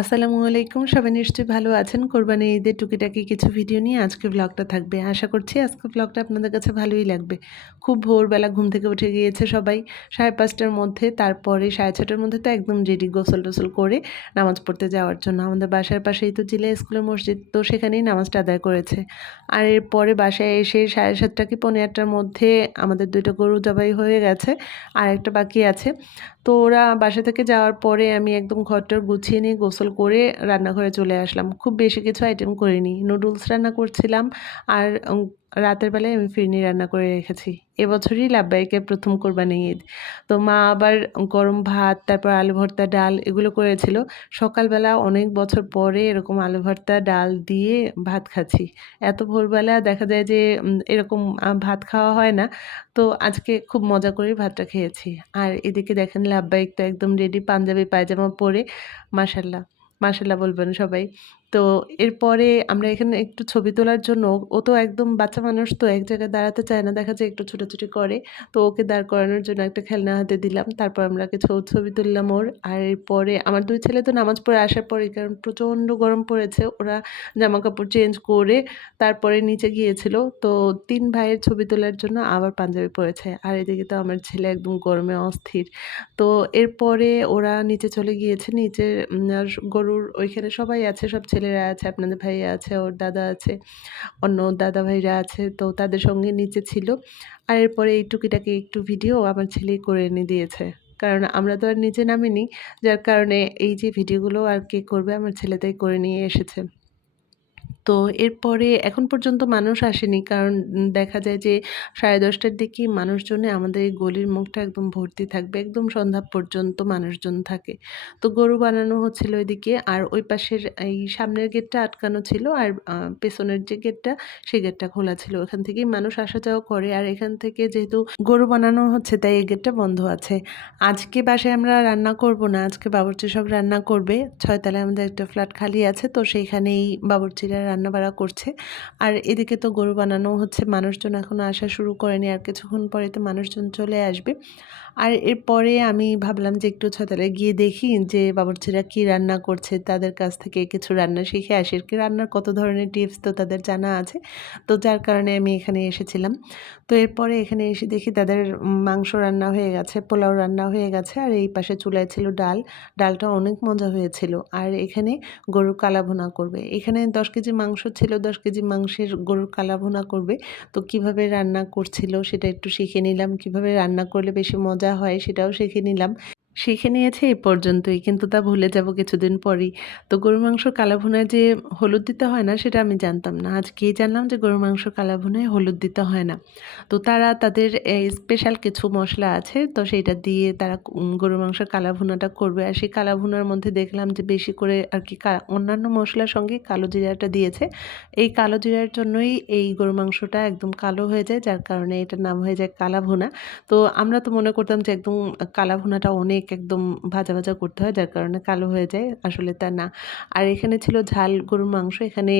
আসসালামু আলাইকুম। সবাই নিশ্চয়ই ভালো আছেন। কোরবানি ঈদের টুকিটাকি কিছু ভিডিও নিয়ে আজকে ব্লগটা থাকবে। আশা করছি আজকে ব্লগটা আপনাদের কাছে ভালোই লাগবে। খুব ভোরবেলা ঘুম থেকে উঠে গিয়েছে সবাই। সাড়ে পাঁচটার মধ্যে, তারপরে সাড়ে ছটার মধ্যে তো একদম রেডি গোসল টোসল করে নামাজ পড়তে যাওয়ার জন্য। আমাদের বাসার পাশেই তো জিলা স্কুলের মসজিদ, তো সেখানেই নামাজটা আদায় করেছে। আর এরপরে বাসায় এসে সাড়ে সাতটা কি পনেরো আটটার মধ্যে আমাদের দুইটা গরু জবাই হয়ে গেছে। আর একটা বাকি আছে। তো ওরা বাসা থেকে যাওয়ার পরে আমি একদম ঘরটার গুছিয়ে নিয়ে গোসল করে রান্নাঘরে চলে আসলাম। খুব বেশি কিছু আইটেম করিনি। নুডলস রান্না করছিলাম। আর রাতের বেলায় আমি ফিরনি রান্না করে রেখেছি। এবছরই লাভবাইকে প্রথম কোরবানি ঈদ। তো মা আবার গরম ভাত, তারপর আলু ভর্তা, ডাল এগুলো করেছিল। সকালবেলা অনেক বছর পরে এরকম আলু ভর্তা, ডাল দিয়ে ভাত খাচ্ছি। এত ভোরবেলা দেখা যায় যে এরকম ভাত খাওয়া হয় না। তো আজকে খুব মজা করে ভাতটা খেয়েছি। আর এদিকে দেখেন লাভবাইক তো একদম রেডি পাঞ্জাবি পায়জামা পরে মাসাল্লাহ মাসাল্লাহ বলবেন সবাই। তো এরপরে আমরা এখানে একটু ছবি তোলার জন্য, ও তো একদম বাচ্চা মানুষ তো, এক জায়গায় দাঁড়াতে চায় না। দেখা যায় একটু ছোটাছুটি করে। তো ওকে দাঁড় করানোর জন্য একটা খেলনা হাতে দিলাম। তারপর আমরা কিছু ছবি তুললাম ওর। আর এরপরে আমার দুই ছেলে তো নামাজ পড়ে আসার পরে, কারণ প্রচণ্ড গরম পড়েছে, ওরা জামা কাপড় চেঞ্জ করে তারপরে নিচে গিয়েছিল। তো তিন ভাইয়ের ছবি তোলার জন্য আবার পাঞ্জাবি পরেছে। আর এদিকে তো আমার ছেলে একদম গরমে অস্থির। তো এরপরে ওরা নিচে চলে গিয়েছে। নিচে গরুর ওইখানে সবাই আছে, সব ছেলেরা আছে, আপনাদের ভাইয়া আছে, ওর দাদা আছে, অন্য দাদা ভাইরা আছে, তো তাদের সঙ্গে নিচে ছিল। আর এরপরে এই টুকিটাকে একটু ভিডিও আমার ছেলে করে এনে দিয়েছে। কারণ আমরা তো আর নিচে নামিনি, যার কারণে এই যে ভিডিওগুলো আর কে করবে, আমার ছেলেটাই করে নিয়ে এসেছে। তো এরপরে এখন পর্যন্ত মানুষ আসেনি। কারণ দেখা যায় যে সাড়ে দশটার দিকে মানুষজনে আমাদের এই গলির মুখটা একদম ভর্তি থাকবে। একদম সন্ধ্যা পর্যন্ত মানুষজন থাকে। তো গরু বানানো হচ্ছিল ওইদিকে আর ওই পাশের এই সামনের গেটটা আটকানো ছিল আর পেছনের যে গেটটা সেই গেটটা খোলা ছিল। ওখান থেকেই মানুষ আসা যাওয়া করে আর এখান থেকে যেহেতু গরু বানানো হচ্ছে তাই এই গেটটা বন্ধ আছে। আজকে বাসায় আমরা রান্না করব না। আজকে বাবরচি সব রান্না করবে। ছয়তলায় আমাদের একটা ফ্ল্যাট খালি আছে তো সেইখানেই বাবুর্চিরা রান্নাবাড়া করছে। আর এদিকে তো গরু বানানো হচ্ছে, মানুষজন এখনও আসা শুরু করেনি, আর কিছুক্ষণ পরে তো মানুষজন চলে আসবে। আর এরপরে আমি ভাবলাম যে একটু ছতালে গিয়ে দেখি যে বাবুর্চিরা কী রান্না করছে, তাদের কাছ থেকে কিছু রান্না শিখে আসি। কি রান্নার কত ধরনের টিপস তো তাদের জানা আছে। তো যার কারণে আমি এখানে এসেছিলাম। তো এরপরে এখানে এসে দেখি তাদের মাংস রান্না হয়ে গেছে, পোলাও রান্না হয়ে গেছে, আর এই পাশে চুলায় ছিল ডাল। ডালটা অনেক মজা হয়েছিল। আর এখানে গরুর কালা ভুনা করবে। এখানে দশ কেজি মাংস ছিল, দশ কেজি মাংসের গরুর কালা ভুনা করবে। তো কীভাবে রান্না করছিল সেটা একটু শিখে নিলাম। কীভাবে রান্না করলে বেশি মজা হয় সেটাও শিখে নিলাম। শিখে নিয়েছে এই পর্যন্তই। কিন্তু তা ভুলে যাব কিছুদিন পরই। তো গরু মাংস কালাভুনায় যে হলুদ দিতে হয় না, সেটা আমি জানতাম না। আজকেই জানলাম যে গরু মাংস কালাভুনায় হলুদ দিতে হয় না। তো তারা তাদের স্পেশাল কিছু মশলা আছে, তো সেইটা দিয়ে তারা গরু মাংস কালাভুনাটা করবে। আর সেই কালাভুনার মধ্যে দেখলাম যে বেশি করে আর কি অন্যান্য মশলার সঙ্গে কালো জিরাটা দিয়েছে। এই কালো জিরার জন্যই এই গরু মাংসটা একদম কালো হয়ে যায়, যার কারণে এটার নাম হয়ে যায় কালাভুনা। তো আমরা তো মনে করতাম যে একদম কালাভুনাটা অনেক একদম ভাজা ভাজা করতে হয়, যার কারণে কালো হয়ে যায়। আসলে তা না। আর এখানে ছিল ঝাল গরুর মাংস। এখানে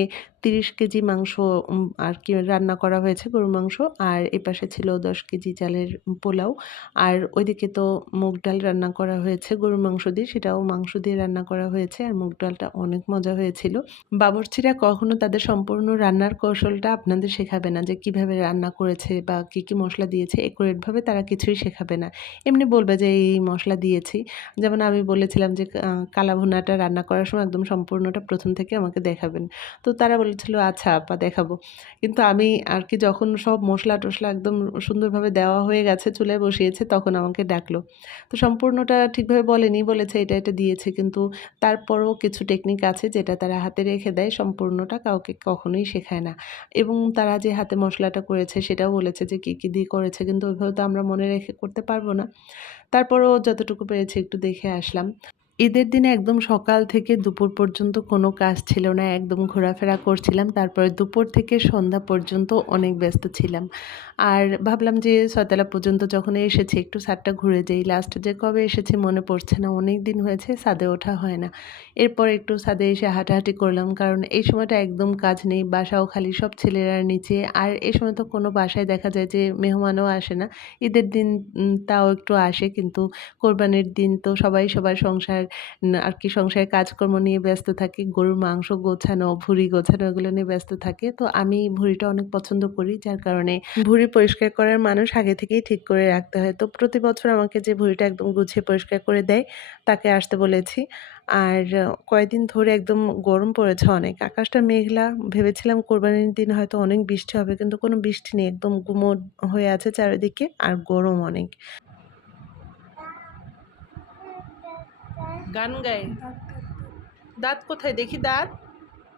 তিরিশ কেজি মাংস আর কি রান্না করা হয়েছে গরুর মাংস, আর এ পাশে ছিল দশ কেজি চালের পোলাও, আর ওইদিকে তো মুগ ডাল রান্না করা হয়েছে গরুর মাংস দিয়ে, সেটাও মাংস দিয়ে রান্না করা হয়েছে, আর মুগ ডালটা অনেক মজা হয়েছিল। বাবরচিরা কখনো তাদের সম্পূর্ণ রান্নার কৌশলটা আপনাদের শেখাবে না, যে কীভাবে রান্না করেছে বা কী কী মশলা দিয়েছে একুরেটভাবে তারা কিছুই শেখাবে না। এমনি বলবে যে, এই মশলা দিয়েছি। যেমন আমি বলেছিলাম যে কালা ভুনাটা রান্না করার সময় একদম সম্পূর্ণটা প্রথম থেকে আমাকে দেখাবেন। তো তারা বলেছিল আচ্ছা আপা, দেখাবো। কিন্তু আমি আর কি যখন সব মশলা টশলা একদম সুন্দরভাবে দেওয়া হয়ে গেছে চুলায় বসিয়েছে, তখন আমাকে ডাকলো। তো সম্পূর্ণটা ঠিকভাবে বলেনি, বলেছে এটা এটা দিয়েছে। কিন্তু তারপরও কিছু টেকনিক আছে যেটা তারা হাতে রেখে দেয়, সম্পূর্ণটা কাউকে কখনোই শেখায় না। এবং তারা যে হাতে মশলাটা করেছে, সেটাও বলেছে যে কী কী দিয়ে করেছে। কিন্তু ওইভাবে তো আমরা মনে রেখে করতে পারব না। তারপরও যতটুকু পেরেছি একটু দেখে আসলাম। ঈদের দিনে একদম সকাল থেকে দুপুর পর্যন্ত কোনো কাজ ছিল না, একদম ঘোরাফেরা করছিলাম, তারপরে দুপুর থেকে সন্ধ্যা পর্যন্ত অনেক ব্যস্ত ছিলাম। আর ভাবলাম যে ছয়তলা পর্যন্ত যখন এসেছি, একটু ছাদটা ঘুরে যাই লাস্ট যে কবে এসেছি মনে পড়ছে না, অনেক দিন হয়েছে ছাদে ওঠা হয় না। এরপর একটু ছাদে এসে হাঁটাহাঁটি করলাম, কারণ এই সময়টা একদম কাজ নেই, বাসাও খালি সব ছেলেরা নিচে, আর এই সময় তো কোনো বাসায় দেখা যায় যে মেহমানও আসে না। ঈদের দিন তাও একটু আসে, কিন্তু কোরবানির দিন তো সবাই সবার সংসার আর কি সংসারের কাজকর্ম নিয়ে ব্যস্ত থাকে, গরুর মাংস গোছানো, ভুঁড়ি গোছানো, এগুলো নিয়ে ব্যস্ত থাকে। তো আমি ভুঁড়িটা অনেক পছন্দ করি, যার কারণে ভুঁড়ি পরিষ্কার করার মানুষ আগে থেকেই ঠিক করে রাখতে হয়। তো প্রতি বছর আমাকে যে ভুঁড়িটা একদম গুছিয়ে পরিষ্কার করে দেয়, তাকে আসতে বলেছি। আর কয়েকদিন ধরে একদম গরম পড়েছে অনেক। আকাশটা মেঘলা, ভেবেছিলাম কোরবানির দিন হয়তো অনেক বৃষ্টি হবে, কিন্তু কোনো বৃষ্টি নেই, একদম গুমোট হয়ে আছে চারিদিকে, আর গরম অনেক। গান গায়। দাঁত কোথায়? দেখি দাঁত।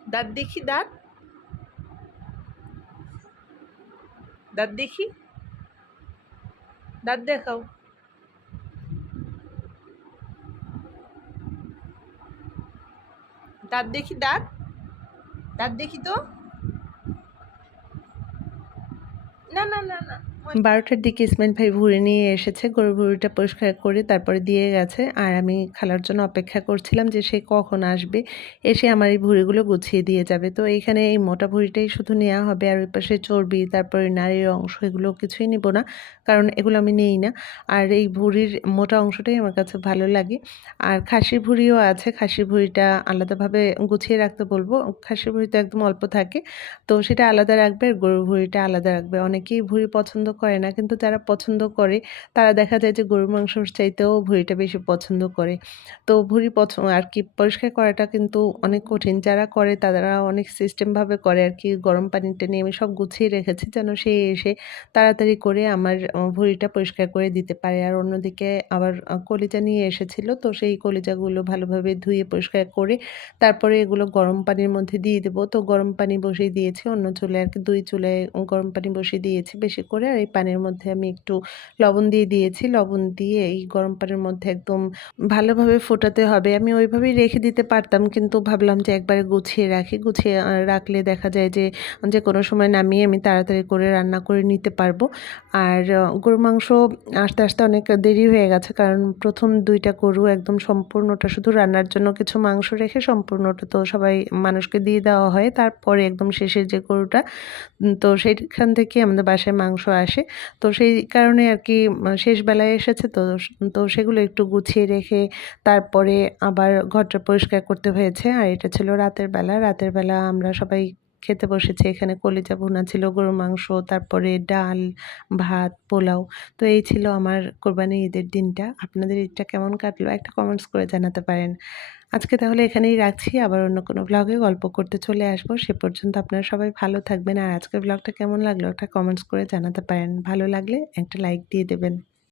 দাঁত দেখি, দাঁত। দাঁত দেখি। দাঁত দেখাও। দাঁত দেখি, দাঁত। দাঁত দেখি তো। না না না না। বারোটার দিকে ইসমাইল ভাই ভুঁড়ি নিয়ে এসেছে। গরুর ভুঁড়িটা পরিষ্কার করে তারপরে দিয়ে গেছে। আর আমি খালার জন্য অপেক্ষা করছিলাম যে সে কখন আসবে। এসে আমার এই ভুঁড়িগুলো গুছিয়ে দিয়ে যাবে। তো এইখানে এই মোটা ভুঁড়িটাই শুধু নেওয়া হবে আর ওই পাশে চর্বি, তারপরে নারীর অংশ এগুলো কিছুই নিব না। কারণ এগুলো আমি নেই না। আর এই ভুঁড়ির মোটা অংশটাই আমার কাছে ভালো লাগে। আর খাসির ভুঁড়িও আছে। খাসির ভুঁড়িটা আলাদাভাবে গুছিয়ে রাখতে বলব। খাসির ভুঁড়ি তো একদম অল্প থাকে। তো সেটা আলাদা রাখবে আর গরুর ভুঁড়িটা আলাদা রাখবে। অনেকেই ভুঁড়ি পছন্দ করে না। কিন্তু যারা পছন্দ করে, তারা দেখা যায় যে গরুর মাংসর চাইতেও ভুঁড়িটা বেশি পছন্দ করে। তো ভুঁড়ি পছন্দ আর কি পরিষ্কার করাটা কিন্তু অনেক কঠিন। যারা করে, তারা অনেক সিস্টেমভাবে করে আর কি। গরম পানিটা নিয়ে আমি সব গুছিয়ে রেখেছি যেন সে এসে তাড়াতাড়ি করে আমার ভুঁড়িটা পরিষ্কার করে দিতে পারে। আর অন্যদিকে আবার কলিজা নিয়ে এসেছিল। তো সেই কলিজাগুলো ভালোভাবে ধুয়ে পরিষ্কার করে তারপরে এগুলো গরম পানির মধ্যে দিয়ে দেবো। তো গরম পানি বসিয়ে দিয়েছি। অন্য চুলে আর কি দুই চুলায় গরম পানি বসিয়ে দিয়েছি বেশি করে। আর এই পানির মধ্যে আমি একটু লবণ দিয়ে দিয়েছি। লবণ দিয়ে এই গরম পানির মধ্যে একদম ভালোভাবে ফোটাতে হবে। আমি ওইভাবেই রেখে দিতে পারতাম কিন্তু ভাবলাম যে একবারে গুছিয়ে রাখি। গুছিয়ে রাখলে দেখা যায় যে যে কোনো সময় নামিয়ে আমি তাড়াতাড়ি করে রান্না করে নিতে পারব। আর গরুর মাংস আস্তে আস্তে অনেক দেরি হয়ে গেছে কারণ প্রথম দুইটা গরু একদম সম্পূর্ণটা শুধু রান্নার জন্য কিছু মাংস রেখে সম্পূর্ণটা তো সবাই মানুষকে দিয়ে দেওয়া হয়। তারপরে একদম শেষের যে গরুটা তো সেইখান থেকে আমাদের বাসায় মাংস আসে। তো সেই কারণে আর কি শেষবেলায় শেষ বেলায় এসেছে। তো তো সেগুলো একটু গুছিয়ে রেখে তারপরে আবার ঘরটা পরিষ্কার করতে হয়েছে। আর এটা ছিল রাতের বেলা। রাতের বেলা আমরা সবাই খেতে বসেছি। এখানে কলিজা ভুনা ছিল, গরুর মাংস, তারপরে ডাল, ভাত, পোলাও। তো এই ছিল আমার কোরবানি ঈদের দিনটা। আপনাদের ঈদটা কেমন কাটলো একটা কমেন্টস করে জানাতে পারেন। আজকে তাহলে এখানেই রাখছি। আবার অন্য কোনো ব্লগে গল্প করতে চলে আসব। সে পর্যন্ত আপনারা সবাই ভালো থাকবেন। আর আজকের ব্লগটা কেমন লাগল একটা কমেন্টস করে জানাতে পারেন। ভালো লাগলে একটা লাইক দিয়ে দেবেন।